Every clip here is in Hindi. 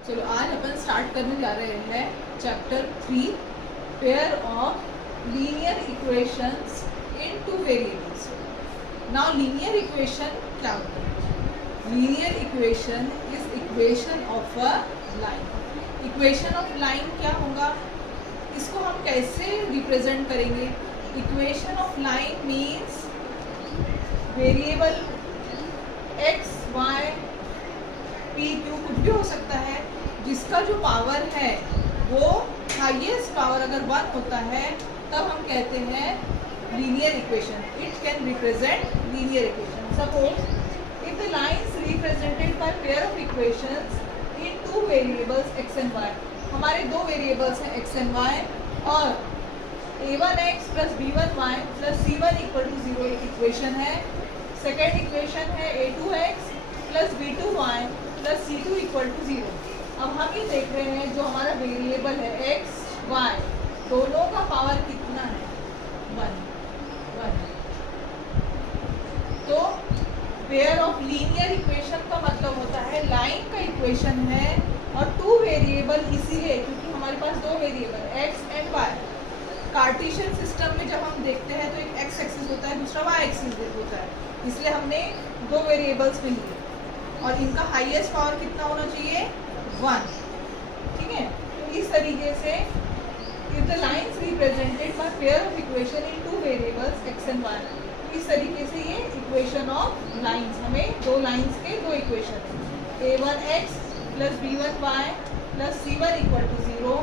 चलो आज अपन स्टार्ट करने जा रहे हैं chapter 3 pair of linear equations in two variables. Now linear equation क्या होता है? Linear equation is equation of a line. Equation of line क्या होगा? इसको हम कैसे रिप्रेजेंट करेंगे? Equation of line means variable x, y, p, q कुछ भी हो सकता है, जिसका जो पावर है वो हाईएस्ट पावर अगर 1 होता है तब हम कहते हैं linear equation. It can represent linear equation. Suppose if the lines represented by pair of equations in two variables x and y। हमारे दो वेरिएबल्स हैं x एंड y और a1x plus b1y plus c1 equal to 0 एक इक्वेशन है। सेकेंड इक्वेशन है a2x plus b2y plus c2 equal to 0। अब हम ये देख रहे हैं जो हमारा वेरिएबल है x, y दोनों का पावर कितना है? 1। तो पेयर ऑफ लीनियर इक्वेशन का मतलब होता है लाइन का इक्वेशन है और टू वेरिएबल इसीलिए क्योंकि हमारे पास दो variable x and y। Cartesian system में जब हम देखते हैं तो एक x एक्सिस होता है, दूसरा y एक्सिस होता है, इसलिए हमने दो वेरिएबल्स में लिए और इनका हाईएस्ट पावर कितना होना चाहिए? 1। ठीक है, तो इस तरीके से if the lines represented by pair of equation in two variables x and y, इस तरीके से ये इक्वेशन ऑफ लाइन्स, हमें दो लाइन्स के दो इक्वेशन है a1x plus b1y plus c1 equal to 0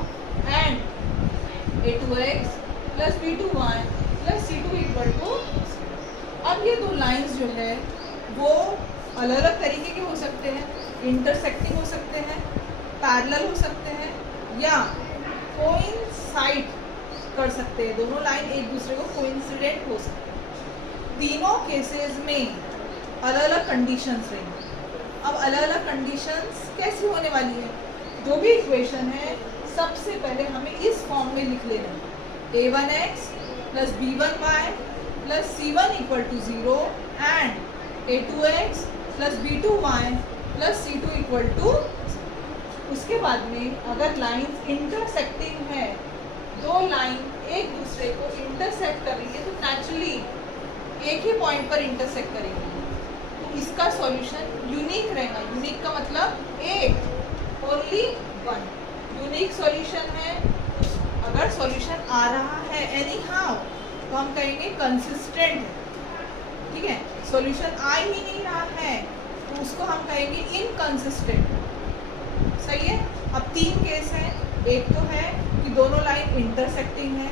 and a2x plus b2y plus c2 equal to. अब ये दो लाइंस जो है वो अलग अलग तरीके के हो सकते हैं, इंटरसेक्टिंग हो सकते हैं, पैरेलल हो सकते हैं या कोइंसाइड कर सकते हैं। दोनों लाइन एक दूसरे को कोइंसिडेंट हो सकते हैं। तीनों केसेस में अलग अलग कंडीशंस रहेंगी। अब अलग अलग कंडीशंस कैसी होने वाली है? जो भी इक्वेशन है सबसे पहले हमें इस फॉर्म में लिख लेना है a1x plus b1y plus c1 equal to 0 and a2x plus b2y plus c2 equal to. उसके बाद में अगर लाइंस इंटरसेक्टिंग है, दो लाइन एक दूसरे को इंटरसेक्ट करेंगे तो नेचुरली एक ही पॉइंट पर इंटरसेक्ट करेंगे, तो इसका सॉल्यूशन यूनिक रहेगा। यूनिक का मतलब एक, ओनली वन यूनिक सॉल्यूशन है। अगर सॉल्यूशन आ रहा है एनी हाउ तो हम कहेंगे कंसिस्टेंट। ठीक है, सॉल्यूशन आ ही नहीं रहा है तो उसको हम कहेंगे इनकंसिस्टेंट। सही है। अब तीन केस हैं, एक तो है कि दोनों लाइन इंटरसेक्टिंग है,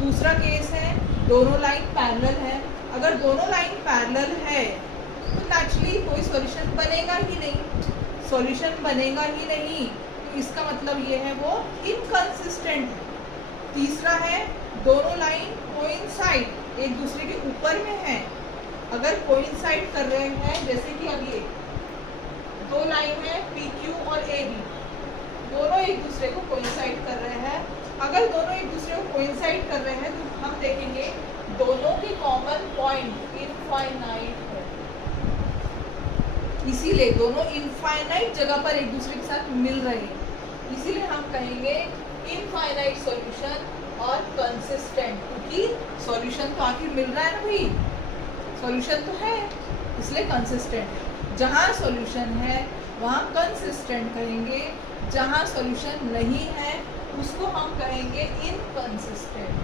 दूसरा केस है दोनों लाइन पैरेलल है। अगर दोनों लाइन पैरेलल है तो नेचुरली कोई सॉल्यूशन बनेगा ही नहीं, सॉल्यूशन बनेगा ही नहीं, इसका मतलब ये है वो इनकंसिस्टेंट है। तीसरा है दोनों लाइन कोइंसाइड एक दूसरे के ऊपर में है। अगर कोइंसाइड कर रहे हैं, जैसे कि अब ये दो लाइन है PQ और AB, दोनों एक दूसरे को कोइंसाइड कर रहे हैं। अगर दोनों एक दूसरे को कोइंसाइड कर रहे हैं तो हम देखेंगे दोनों के कॉमन पॉइंट इनफाइनाइट है, इसीलिए दोनों इनफाइनाइट जगह पर एक दूसरे के साथ मिल रहे हैं, इसीलिए हम कहेंगे इनफाइनाइट सॉल्यूशन और कंसिस्टेंट, क्योंकि सॉल्यूशन तो आखिर मिल रहा है ना भाई, सॉल्यूशन तो है इसलिए कंसिस्टेंट। जहाँ सॉल्यूशन है वहाँ कंसिस्टेंट कहेंगे, जहाँ सॉल्यूशन नहीं है उसको हम कहेंगे इनकंसिस्टेंट।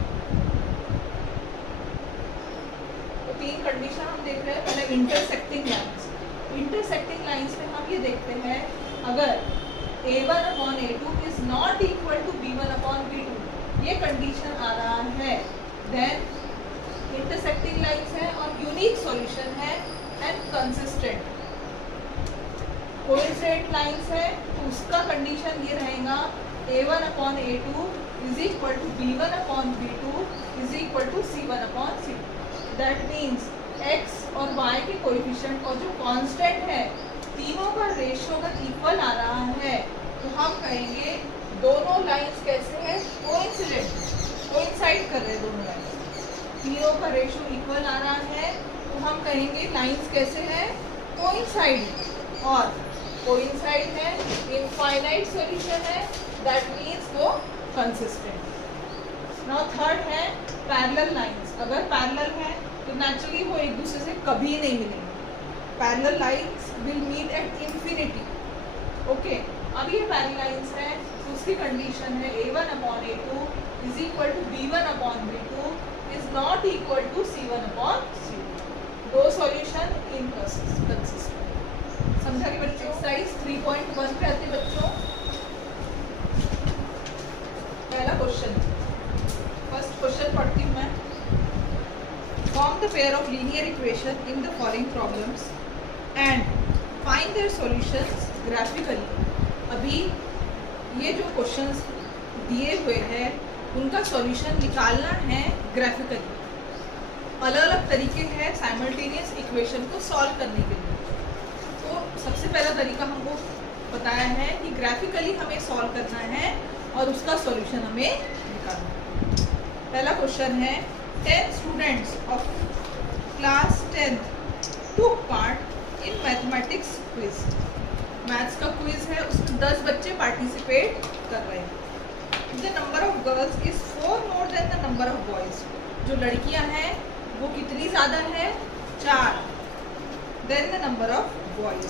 तो तीन कंडीशन हम देख रहे हैं। पहले इंटरसेक्टिंग लाइंस। इंटरसेक्टिंग लाइंस में हम ये देखते हैं अगर a1 upon a2 is not equal to b1 upon b2, ये कंडीशन आ रहा है, देन इंटरसेक्टिंग लाइंस है और यूनिक सॉल्यूशन है एंड कंसिस्टेंट। कोइंसिडेंट लाइंस है तो उसका कंडीशन ये रहेगा a1 upon a2 is equal to b1 upon b2 is equal to c1 upon c2। That means x और y के कोएफिशिएंट और जो कांस्टेंट है तीनों का रेशियो अगर इक्वल आ रहा है तो हम कहेंगे दोनों लाइंस कैसे हैं? कोइंसिडेंट, कोइंसाइड कर रहे हैं दोनों लाइंस। तीनों का रेशियो इक्वल आ रहा है तो हम कहेंगे लाइंस कैसे हैं, कोइंसाइड, और कोइंसाइड है, इनफाइनाइट सॉल्यूशन है, दैट मीन्स वो कंसिस्टेंट। नाउ थर्ड है पैरेलल लाइंस। अगर पैरेलल है तो नेचुरली वो एक दूसरे से कभी नहीं मिलेंगे। Parallel lines will meet at infinity. Okay, अब ये पैरेलल लाइंस है तो उसकी कंडीशन है a1/a2 is equal to b1/b2 is not equal to c1/c2। दो सॉल्यूशन इनकंसिस्टेंट। समझा कि बच्चों? एक्सरसाइज 3.1 पे आते बच्चों। पहला क्वेश्चन, फर्स्ट क्वेश्चन पढ़ती हूँ मैं। Form the pair of linear equation in the following problems and find their solutions graphically. अभी ये जो क्वेश्चंस दिए हुए हैं उनका सॉल्यूशन निकालना है ग्राफिकली। अलग अलग तरीके हैं साइमल्टेनियस इक्वेशन को सॉल्व करने के लिए। तो सबसे पहला तरीका हमको बताया है कि ग्राफिकली हमें सॉल्व करना है और उसका सॉल्यूशन हमें निकालना है। पहला क्वेश्चन है 10 students of class 10th took part in mathematics quiz. Maths का क्विज है, उसमें 10 बच्चे पार्टिसिपेट कर रहे हैं। The number of girls is 4 more than the number of boys. जो लड़कियां हैं वो कितनी ज़्यादा है, 4 than the number of boys.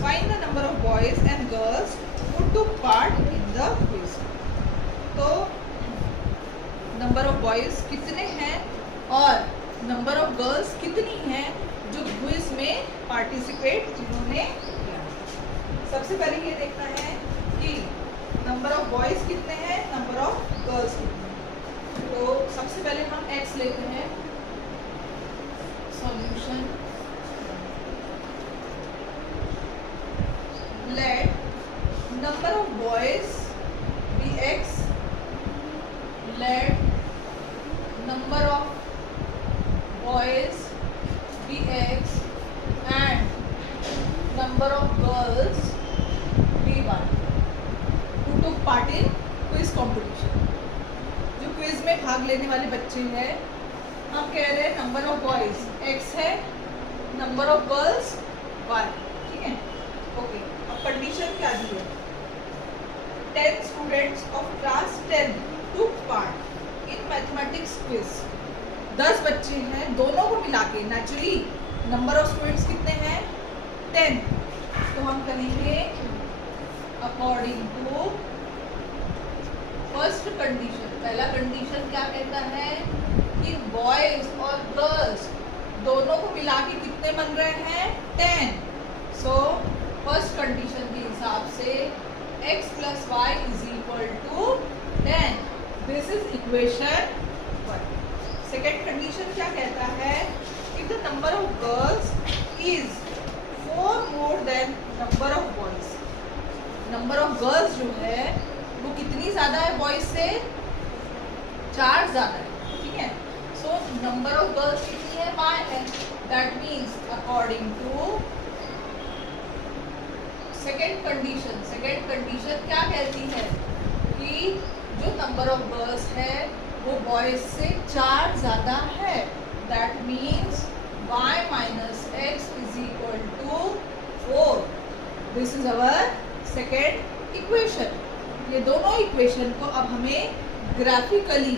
Find the number of boys and girls who took part in the quiz। तो नंबर ऑफ बॉयज कितने हैं और नंबर ऑफ गर्ल्स कितनी हैं जो क्विज में पार्टिसिपेट जिन्होंने किया। सबसे पहले ये देखना है कि नंबर ऑफ बॉयज कितने हैं, नंबर ऑफ गर्ल्स कितने हैं। तो सबसे पहले हम x लेते हैं। Solution let number of boys be x, let number of boys be x and number of girls be y who took part in quiz competition। जो क्विज में भाग लेने वाले बच्चे हैं, हम कह रहे हैं नंबर ऑफ बॉयज x है, नंबर ऑफ गर्ल्स y। ठीक है, ओके। अब कंडीशन क्या दी है, 10 students of class 10 took part in mathematics quiz। 10 बच्चे हैं, दोनों को मिला के नेचुरली नंबर ऑफ स्टूडेंट्स कितने हैं, 10। तो हम करेंगे अकॉर्डिंग टू फर्स्ट कंडीशन। पहला कंडीशन क्या कहता है कि बॉयज और गर्ल्स दोनों को मिला के कितने बन रहे हैं, 10। सो फर्स्ट कंडीशन के हिसाब से x plus y is equal to 10। This is equation 1। Second condition क्या कहता है, if the number of girls is 4 more than number of boys। number of girls जो है वो कितनी ज़्यादा है बॉयज से, 4 ज़्यादा है। ठीक है, so number of girls कितनी है, y है। That means according to second condition क्या कहती है कि जो नंबर ऑफ गर्ल्स है वो बॉयज से 4 ज़्यादा है। That means y minus x is equal to 4। This is our second equation. ये दोनों इक्वेशन को अब हमें ग्राफिकली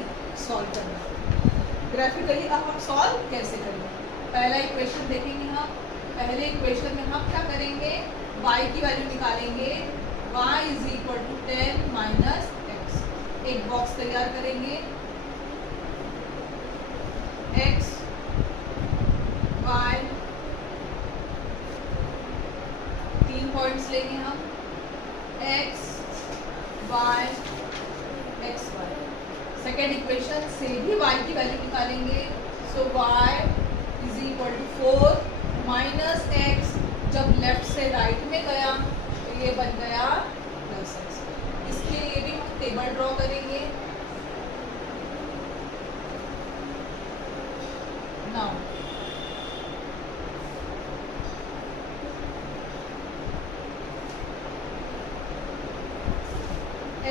सॉल्व करना है। ग्राफिकली अब हम सॉल्व कैसे करेंगे, पहला इक्वेशन देखेंगे हम। पहले इक्वेशन में हम क्या करेंगे, y की वैल्यू निकालेंगे, y is equal to 10 minus x. एक बॉक्स तैयार करेंगे, x y 3 पॉइंट्स लेंगे हम, x y x y। Second equation से भी y की वैल्यू निकालेंगे, so y is equal to 4 minus x. जब लेफ्ट से राइट में गया तो ये बन गया प्लस एक्स। इसके लिए भी हम टेबल ड्रॉ करेंगे। नाउ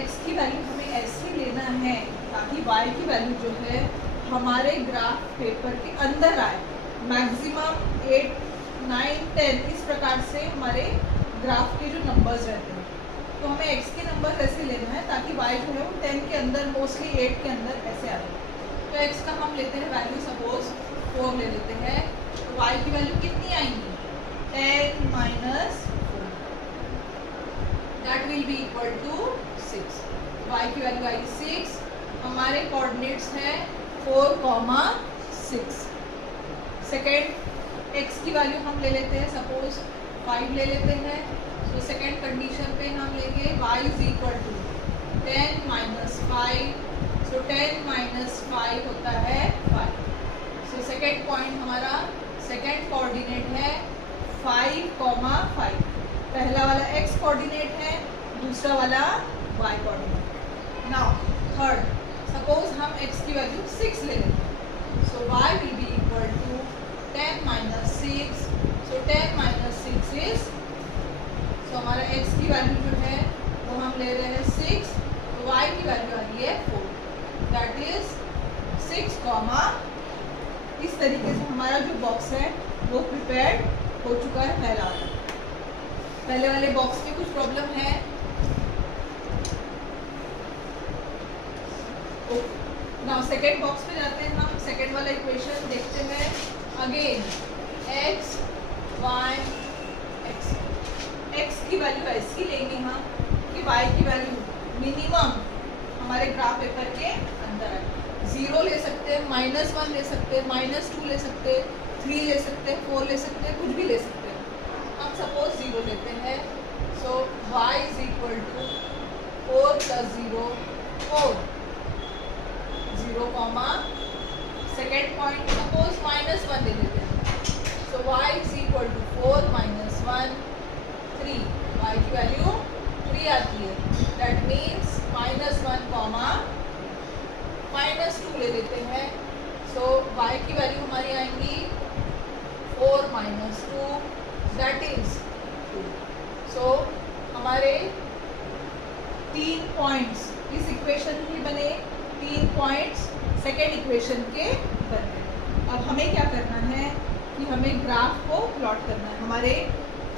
एक्स की वैल्यू हमें ऐसे लेना है ताकि y की वैल्यू जो है हमारे ग्राफ पेपर के अंदर आए, मैक्सिमम 8, 9, 10 इस प्रकार से हमारे ग्राफ के जो नंबर्स रहते हैं। तो हमें x के नंबर ऐसे लेना है ताकि y जो है वो 10 के अंदर, मोस्टली 8 के अंदर ऐसे आ जाए। तो x का हम लेते हैं वैल्यू, सपोज 4 ले लेते हैं, तो y की वैल्यू कितनी आएंगी? 10 माइनस 4, that will be equal to 6। y की वैल्यू आई 6, हमारे कोऑर्डिनेट्स हैं 4, 6। सेकेंड x की वैल्यू हम ले लेते हैं, सपोज 5 ले लेते हैं। तो सेकेंड कंडीशन पे हम लेंगे y is equal to 10 minus 5, so 10 minus 5 होता है 5। सो सेकेंड पॉइंट हमारा, सेकेंड कोऑर्डिनेट है 5, 5। पहला वाला x कोऑर्डिनेट है, दूसरा वाला y coordinate. Now third, suppose हम x की वैल्यू 6 ले लेते हैं, so y will be equal to 10 minus 6, so 10 minus 6 is, so हमारा x की वैल्यू जो है वो हम ले रहे हैं 6, तो y की वैल्यू आ रही है 4, दैट इज 6, इस तरीके से हमारा जो बॉक्स है वो प्रिपेयर्ड हो चुका है पहला वाला। पहले वाले बॉक्स में कुछ प्रॉब्लम है? नाउ सेकेंड बॉक्स पे जाते हैं हम, सेकेंड वाला इक्वेशन देखते हैं। अगेन x, y, x की वैल्यू ऐसी लेंगे हम कि y की वैल्यू मिनिमम हमारे ग्राफ पेपर के अंदर है। 0 ले सकते हैं, -1 ले सकते हैं, -2 ले सकते हैं, 3 ले सकते हैं, 4 ले सकते हैं, कुछ भी ले सकते हैं। हम सपोज 0 लेते हैं, so y is equal to 4 + 0, 4, 0, second point suppose -1 ले लेते हैं, so y is equal to 4 - 1, 3, y की वैल्यू 3 आती है, दैट मीन्स -1, -2 ले लेते हैं, सो y की वैल्यू हमारी आएंगी 4 - 2, दैट इज 2। सो हमारे 3 पॉइंट्स इस इक्वेशन के बने, 3 पॉइंट्स सेकेंड इक्वेशन के बने। अब हमें क्या करना है कि हमें ग्राफ को प्लॉट करना है। हमारे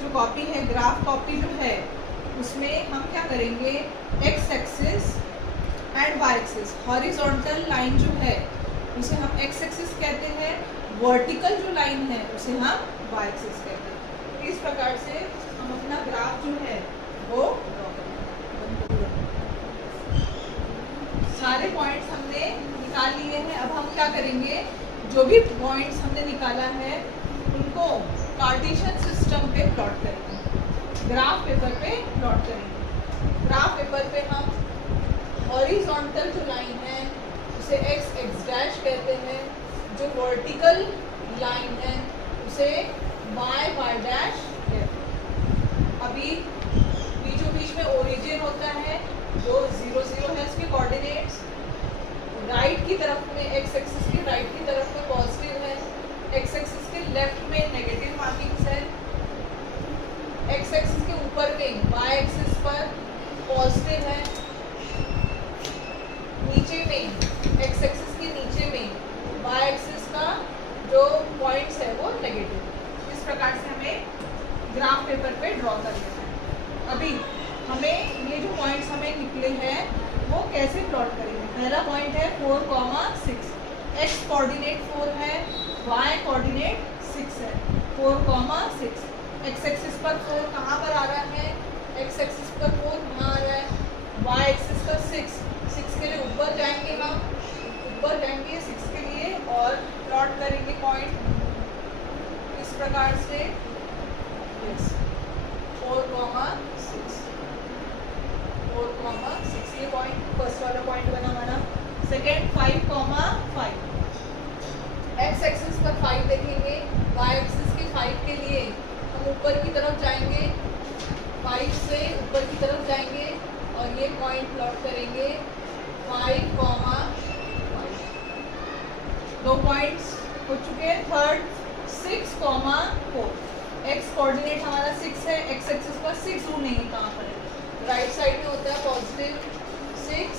जो कॉपी है, ग्राफ कॉपी जो है, उसमें हम क्या करेंगे, x axis and y axis, horizontal line जो है उसे हम x एक्सिस कहते हैं, वर्टिकल जो लाइन है उसे हम y एक्सिस कहते हैं। इस प्रकार से हम अपना ग्राफ जो है वो ड्रॉ करेंगे। सारे पॉइंट्स हमने निकाल लिए हैं। अब हम क्या करेंगे, जो भी पॉइंट्स हमने निकाला है उनको कार्टेशियन सिस्टम पे प्लॉट करेंगे, ग्राफ पेपर पे प्लॉट करेंगे। ग्राफ पेपर पे हम हॉरिजॉन्टल जो लाइन है उसे x डैश कहते हैं, जो वर्टिकल लाइन है उसे y डैश कहते हैं। अभी बीचों बीच में ओरिजिन होता है जो 0, 0 है, इसके कोऑर्डिनेट्स राइट की तरफ में, x एक्सिस के राइट की तरफ में पॉजिटिव है, x एक्सिस के लेफ्ट में नेगेटिव मार्किंग्स है, x एक्सिस के ऊपर में y एक्सिस पर पॉजिटिव है, नीचे में x एक्सिस के नीचे में y एक्सिस का जो पॉइंट्स है वो नेगेटिव। इस प्रकार से हमें ग्राफ पेपर पे ड्रॉ कर लेना है। अभी हमें ये जो पॉइंट्स हमें निकले हैं वो कैसे प्लॉट करेंगे। पहला पॉइंट है 4, 6, x कोऑर्डिनेट 4 है, y कोऑर्डिनेट 6 है, 4, 6। x एक्सिस पर 4 कहाँ पर आ रहा है, x एक्सिस पर 4 कहाँ आ रहा है, y एक्सिस पर 6, 6 के लिए ऊपर जाएंगे, हम ऊपर जाएंगे 6 के लिए और प्लॉट करेंगे पॉइंट इस प्रकार से, 4, 6, 4, 6, ये पॉइंट फर्स्ट वाला पॉइंट बना हमारा। सेकेंड 5, 5, x एक्सिस पर 5 देखेंगे, y एक्सिस के 5 के लिए हम ऊपर की तरफ जाएंगे, 5 से ऊपर की तरफ जाएंगे और ये पॉइंट प्लॉट करेंगे 5, 5। 2 पॉइंट्स हो चुके हैं। थर्ड 6, 4, x कोऑर्डिनेट हमारा 6 है, x एक्सिस पर 6 दूर नहीं है, कहाँ पर है, राइट साइड में होता है पॉजिटिव 6,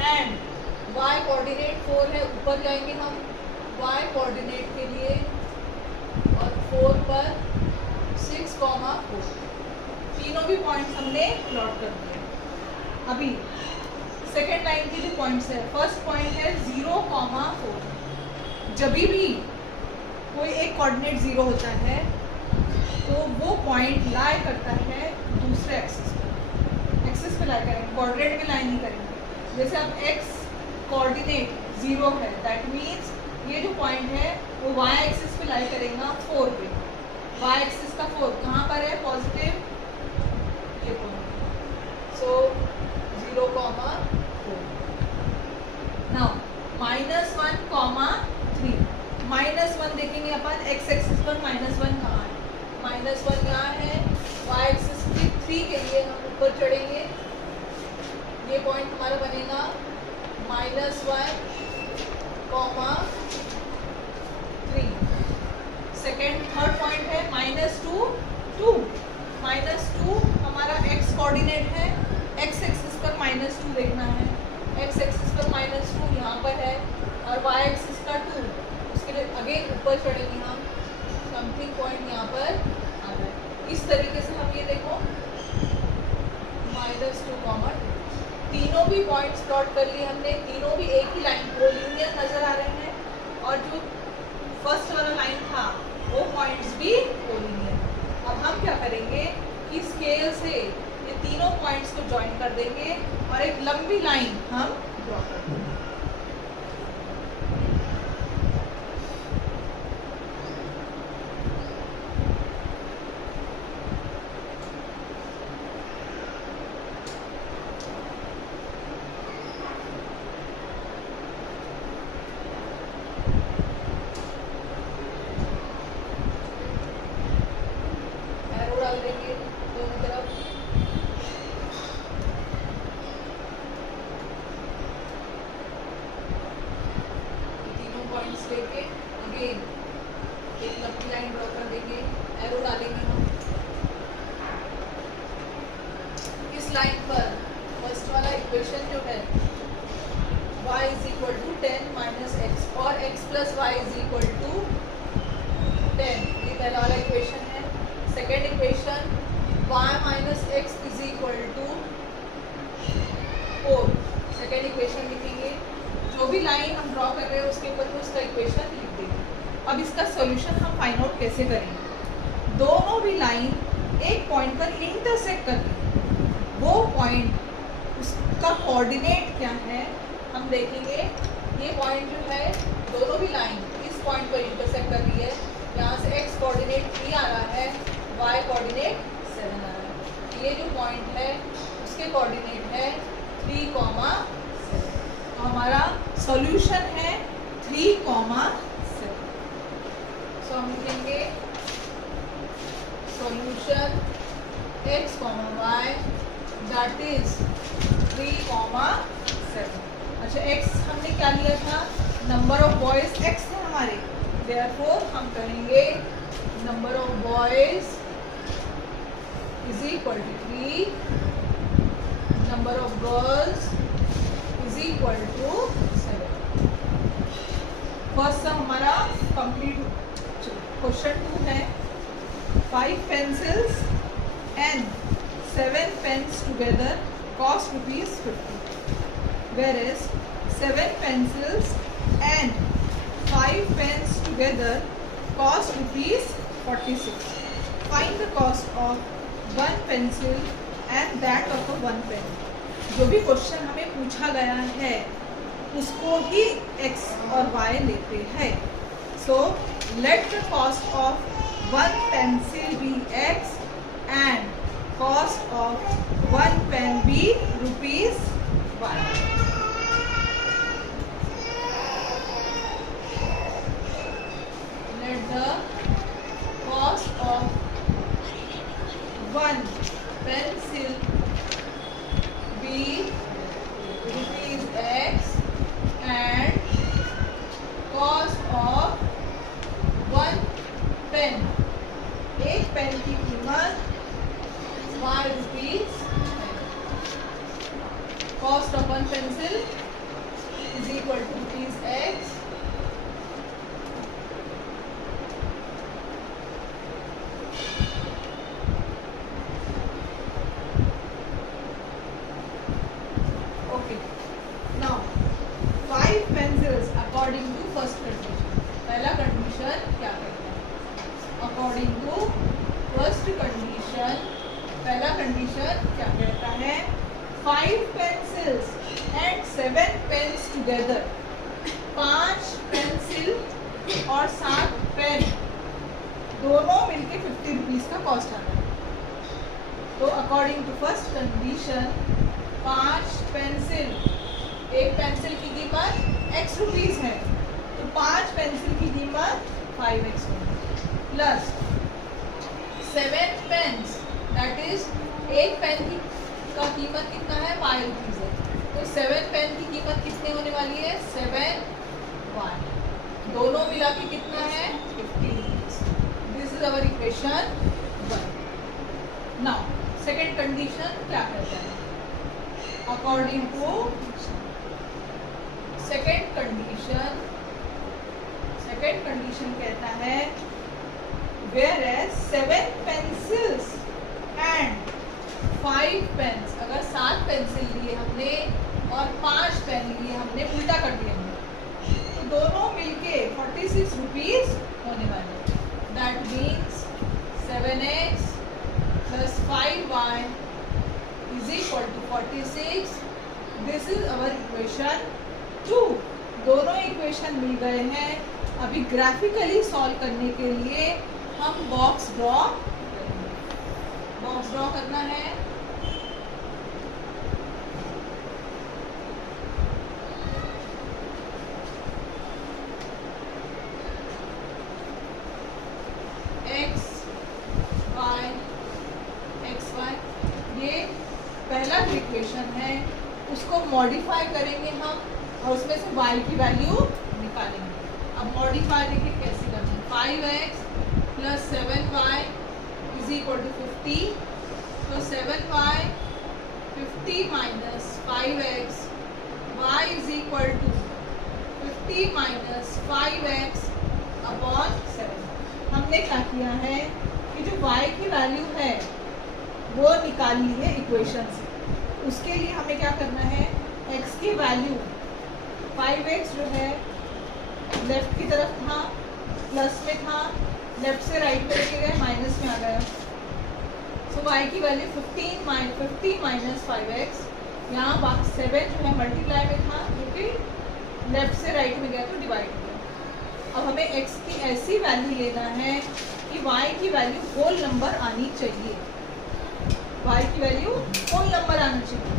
एंड y कोऑर्डिनेट 4 है, ऊपर जाएंगे हम, y कोऑर्डिनेट के लिए ऊपर 6,4, तीनों भी पॉइंट्स हमने प्लॉट कर दिए। अभी सेकेंड लाइन की भी पॉइंट्स है। फर्स्ट पॉइंट है 0,4। जब भी कोई एक कोऑर्डिनेट 0 होता है तो वो पॉइंट लाई करता है दूसरे एक्सिस पे। एक्सिस पे लाई करेंगे, कोऑर्डिनेट में लाई नहीं करेंगे। जैसे अब एक्स कोऑर्डिनेट 0 है, दैट मीन्स ये जो पॉइंट है वो वाई एक्सिस पे लाई करेगा 4 पे। वाई एक्सिस का 4 कहाँ पर है? पॉजिटिव ये पॉइंट। सो 0,4। नाउ -1,3। -1 देखेंगे अपन एक्स एक्सिस पर। -1 कहाँ है? -1 यहाँ है। वाई एक्सिस की 3 के लिए हम ऊपर चढ़ेंगे, ये पॉइंट हमारा बनेगा -1,3। सेकेंड थर्ड पॉइंट है -2, 2। -2 हमारा एक्स कोऑर्डिनेट है, एक्स एक्सिस पर -2 देखना है। एक्स एक्सिस पर -2 यहाँ पर है और वाई एक्सिस का 2, उसके लिए अगेन ऊपर चढ़ेंगे हम। समथिंग पॉइंट यहाँ पर आ रहा है। इस तरीके से हम ये देखो -2, तीनों भी पॉइंट्स प्लॉट कर लिए हमने। तीनों भी एक ही लाइन को लीनियर नजर आ रहे हैं और जो फर्स्ट वाला लाइन था वो पॉइंट्स भी कोलिनियर। अब हम क्या करेंगे कि स्केल से ये तीनों पॉइंट्स को ज्वाइन कर देंगे और एक लंबी लाइन हम ड्रॉ कर देंगे। लेके अगेन एक लंबी लाइन ड्रॉ कर देंगे, एरो डालेंगे हम। इस लाइन पर फर्स्ट वाला इक्वेशन जो है y = 10 - x और x + y = 10, ये पहला वाला इक्वेशन है। Second equation y - x = 4, second equation लिखेंगे। जो भी लाइन हम ड्रॉ कर रहे हैं उसके ऊपर तो उसका इक्वेशन लिख देंगे। अब इसका सॉल्यूशन हम फाइंड आउट कैसे करेंगे? दोनों भी लाइन एक पॉइंट पर इंटरसेक्ट कर देंगे। वो पॉइंट उसका कोऑर्डिनेट क्या है हम देखेंगे। ये पॉइंट जो है दोनों भी लाइन इस पॉइंट पर इंटरसेक्ट कर रही है। यहाँ से x कोऑर्डिनेट 3 आ रहा है, y कोऑर्डिनेट 7 आ रहा है। ये जो पॉइंट है उसके कोऑर्डिनेट है 3,7। हमारा सॉल्यूशन है 3,7। सो हम लिखेंगे solution x, y that is 3,7। अच्छा, x हमने क्या लिया था? नंबर ऑफ बॉयज x है हमारे, देयरफॉर हम कहेंगे number of boys = 3, number of girls = 7। First sum हमारा कंप्लीट। क्वेश्चन 2 है 5 pencils and 7 pens together cost ₹50, whereas 7 pencils and 5 pens together cost ₹46. Find the cost of 1 pencil and that of a 1 pen. जो भी क्वेश्चन हमें पूछा गया है उसको ही x और y लेते हैं। So let the cost of 1 pencil be x and cost of 1 pen be ₹1. Let the cost of 1 pencil be ₹x and cost of 1 pen, एक पेन की कीमत ₹5। Cost of 1 pencil = ₹x condition क्या कहता है, 5 pencils and 7 pens together, 5 pencil और 7 पेन दोनों मिलके 50 रुपीज का कॉस्ट आ रहा है। तो according to first condition 5 pencil, एक पेंसिल की कीमत x रुपीज है, तो 5 पेंसिल की कीमत 5x plus 7 pens, that is एक पेन की का कीमत कितना है, 5 रुपीज है, तो 7 पेन की कीमत कितनी होने वाली है, 7y, दोनों मिला के कितना है, 50 rupees. This is our equation 1। Now second condition क्या कहता है, अकॉर्डिंग टू सेकेंड कंडीशन कहता है whereas 7 pencils and 5 पेन्स, अगर 7 पेंसिल लिए हमने और 5 पेन लिए हमने, उल्टा कर दिया हमने, तो दोनों मिलके 46 रुपीज होने वाले। That means 7x plus 5y is equal to 46। This is our equation 2। दोनों इक्वेशन मिल गए हैं। अभी ग्राफिकली सॉल्व करने के लिए हम बॉक्स ड्रॉ करना है। x y ये पहला इक्वेशन है, उसको मॉडिफाई करेंगे हम और उसमें से y की वैल्यू निकालेंगे। अब मॉडिफाई देखिए कैसे करना है, 5x plus 7y is equal to 50, तो 7y 50 minus 5x, y is equal to 50 minus 5x upon 7। हमने क्या किया है कि जो y की वैल्यू है वो निकाल ली है इक्वेशन से। उसके लिए हमें क्या करना है, x की वैल्यू 5x जो है लेफ्ट की तरफ था, प्लस में था, लेफ्ट से राइट में लेके गए, माइनस में आ गया। सो y की वैल्यू 50 माइनस 5x, यहाँ 7 जो है मल्टीप्लाई में था, जो कि लेफ्ट से राइट में गया तो डिवाइड हो गया। अब हमें x की ऐसी वैल्यू लेना है कि y की वैल्यू होल नंबर आनी चाहिए, y की वैल्यू होल नंबर आना चाहिए।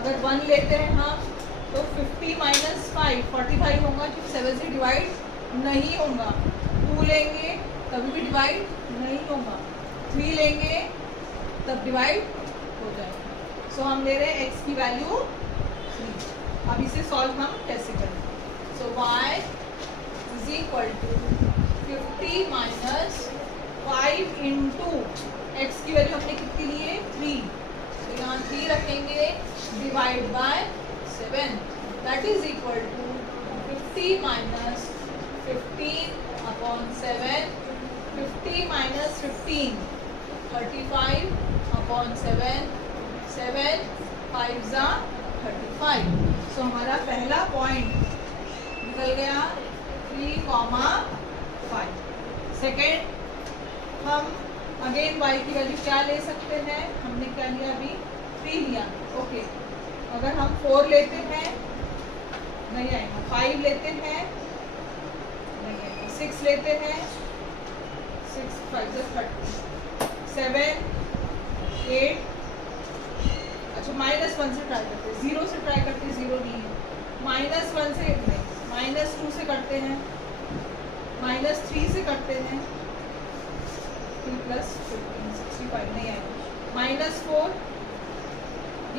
अगर 1 लेते हैं हम तो 50 माइनस 5 45 होगा, क्योंकि 7 से डिवाइड नहीं होगा। 2 लेंगे तभी भी डिवाइड नहीं होगा, 3 लेंगे तब डिवाइड हो जाएगा। सो हम ले रहे हैं x की वैल्यू 3। अब इसे सॉल्व हम कैसे करें, so y is equal to 50 minus 5 into x की वैल्यू हमने कितनी ली है, 3, तो यहाँ 3 रखेंगे, divide by 7, that is equal to 50 minus 15 upon 7, 50 minus 15 35 upon 7, 7 5 जा 35। सो हमारा पहला पॉइंट निकल गया 3,5। सेकेंड, हम अगेन y की वैल्यू क्या ले सकते हैं, हमने क्या लिया अभी, 3 लिया, ओके। अगर हम 4 लेते हैं नहीं आएगा, 5 लेते हैं नहीं आएगा, 6 लेते हैं, 6 5 30, 7 8, अच्छा -1 से ट्राई करते हैं, 0 से ट्राई करते हैं, 0 नहीं है, -1 से नहीं, -2 से करते हैं, -3 से करते हैं, 3 + 15 65 नहीं आएगा, -4,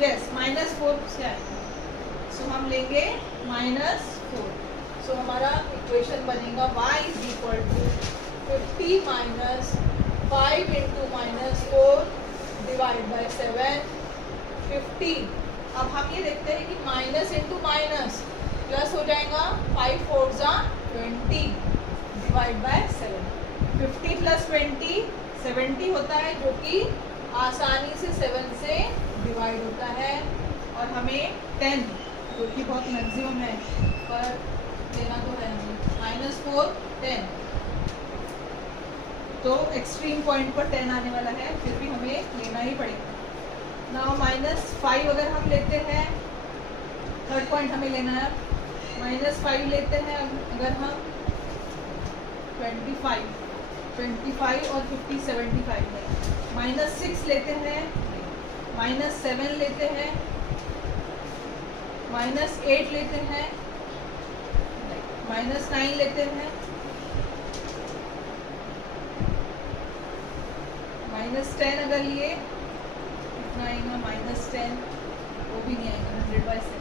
यस -4 से आएगा। सो हम लेंगे -4। सो हमारा इक्वेशन बनेगा y is equal to 50 minus 5 into -4 divide by 7, 15। अब हम ये देखते हैं कि माइनस इंटू माइनस प्लस हो जाएगा, 5 4 जा 20 डिवाइड बाय 7, 50 प्लस 20 70 होता है, जो कि आसानी से 7 से डिवाइड होता है। और हमें 10, जो कि बहुत मैक्सिमम है, पर लेना तो है हमें, -4 10, तो एक्सट्रीम पॉइंट पर 10 आने वाला है, फिर भी हमें लेना ही पड़ेगा। नाउ -5 अगर हम लेते हैं, थर्ड पॉइंट हमें लेना है, -5 लेते हैं अगर हम 25 और 50 75 में, -6 लेते हैं, -7 लेते हैं, -8 लेते हैं, -9 लेते हैं, -10 अगर लिए कितना आएगा, -10 वो भी नहीं आएगा, 100/7।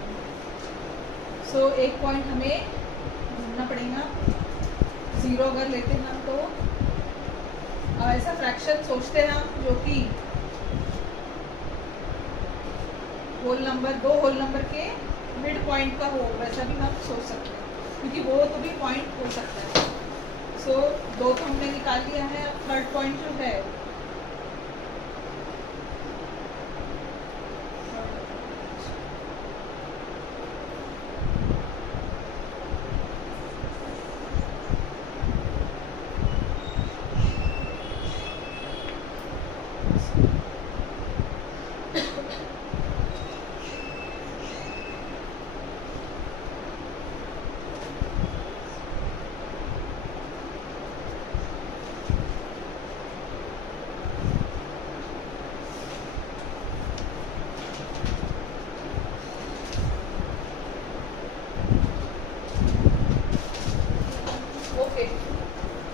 सो एक पॉइंट हमें ढूंढना पड़ेगा। 0 अगर लेते हैं हम, तो ऐसा फ्रैक्शन सोचते हैं हम जो कि होल नंबर, 2 होल नंबर के मिड पॉइंट का हो, वैसा भी हम सोच सकते हैं, क्योंकि वो तो भी पॉइंट हो सकता है। सो 2 तो हमने निकाल लिया है। अब थर्ड पॉइंट जो है,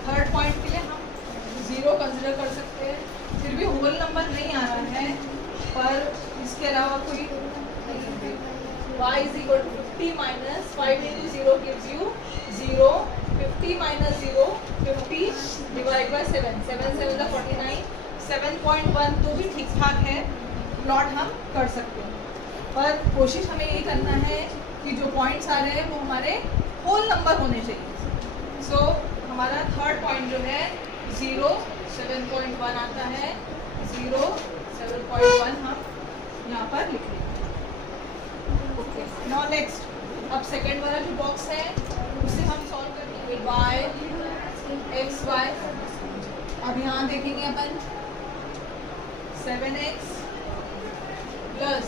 थर्ड पॉइंट के लिए हम 0 कंसिडर कर सकते हैं। फिर भी होल नंबर नहीं आ रहा है, पर इसके अलावा कोई y = 50 - 5 × 0 gives you 0, 50 - 0 50 / 7, 7 7 49, 7.1 तो भी ठीक ठाक है, प्लॉट हम कर सकते हैं। पर कोशिश हमें ये करना है कि जो पॉइंट्स आ रहे हैं वो हमारे होल नंबर होने चाहिए। सो हमारा थर्ड पॉइंट जो है 0, 7.1 आता है, 0, 7.1 हम यहाँ पर लिख लेंगे। ओके, नाउ नेक्स्ट, अब सेकेंड वाला जो बॉक्स है उसे हम सॉल्व करेंगे। y x y, अब यहाँ देखेंगे अपन 7x +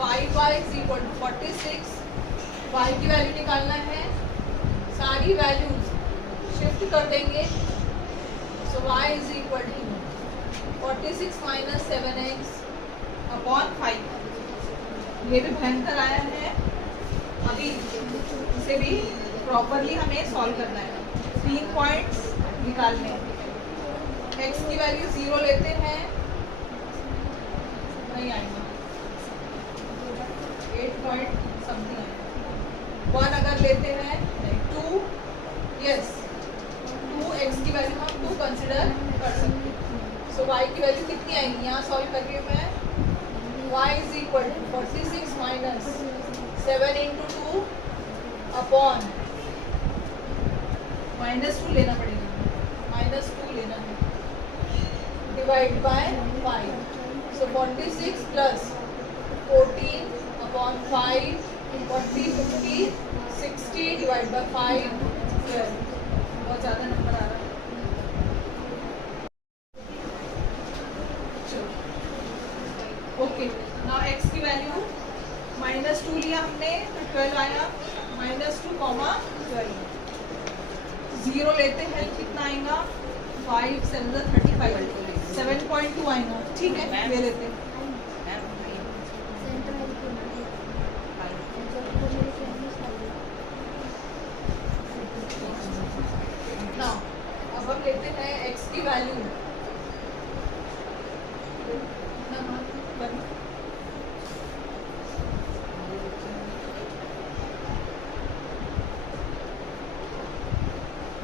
5y = 46, y की वैल्यू निकालना है, सारी वैल्यूज शिफ्ट कर देंगे। सो y = 46 - 7x / 5। ये भी भयंकर आया है, अभी इसे भी प्रॉपरली हमें सॉल्व करना है। 3 पॉइंट्स निकालने हैं। x की वैल्यू 0 लेते हैं, नहीं आएगा, 8 पॉइंट समथिंग आएगा। 1 अगर लेते हैं, 2, यस 2x की वैल्यू हम 2 कंसिडर कर सकते हैं। सो y की वैल्यू कितनी आएगी, यहाँ सॉल्व कर रही हूँ मैं। y = 46 - 7 × 2 अपॉन -2 लेना पड़ेगा, -2 लेना है, divide by 5। So 46 + 14 upon 5, 40 50 60 divide by 5, 12। बहुत ज़्यादा नंबर आ रहा है। ओके, नाउ x की वैल्यू -2 लिया हमने तो 12 आया, -2, 12। 0 लेते हैं, कितना आएगा, 5 7 35, 7.2 आएगा। ठीक है, ले लेते हैं। नाउ अब हम लेते हैं x की वैल्यू,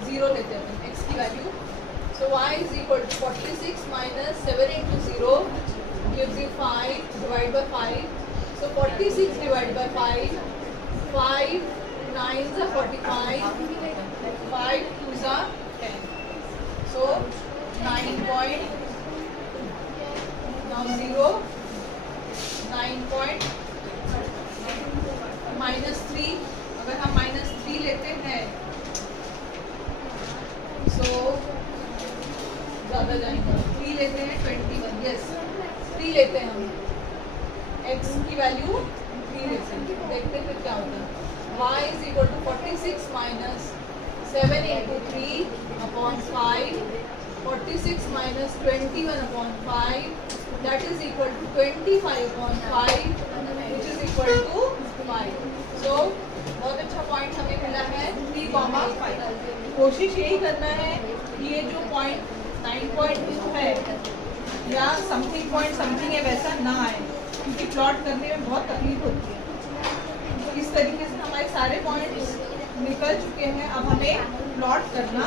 0 लेते हैं x की value. So y = 46 - 7 × 0 gives you 5, divide by 5. So 46 divided by 5, 5 9s are 45, 5 2s are 10. So 9 point, now 0, 9 point -3, अगर हम -3 लेते हैं सो ज़्यादा जाएंगे, 3 लेते हैं 21, यस 3 लेते हैं हम x की वैल्यू 3 ले सकते हैं। देखते हैं फिर क्या होता है। y is equal to 46 minus 7 into 3 upon 5, 46 minus 21 upon 5 that is equal to 25 upon 5 which is equal to 5। So बहुत अच्छा पॉइंट हमें मिला है 3,5। कोशिश यही करना है कि ये जो पॉइंट 9.2 है या समथिंग पॉइंट समथिंग है वैसा ना आए, क्योंकि प्लॉट करने में बहुत तकलीफ होती है। तो इस तरीके से हमारे सारे पॉइंट्स निकल चुके हैं। अब हमें प्लॉट करना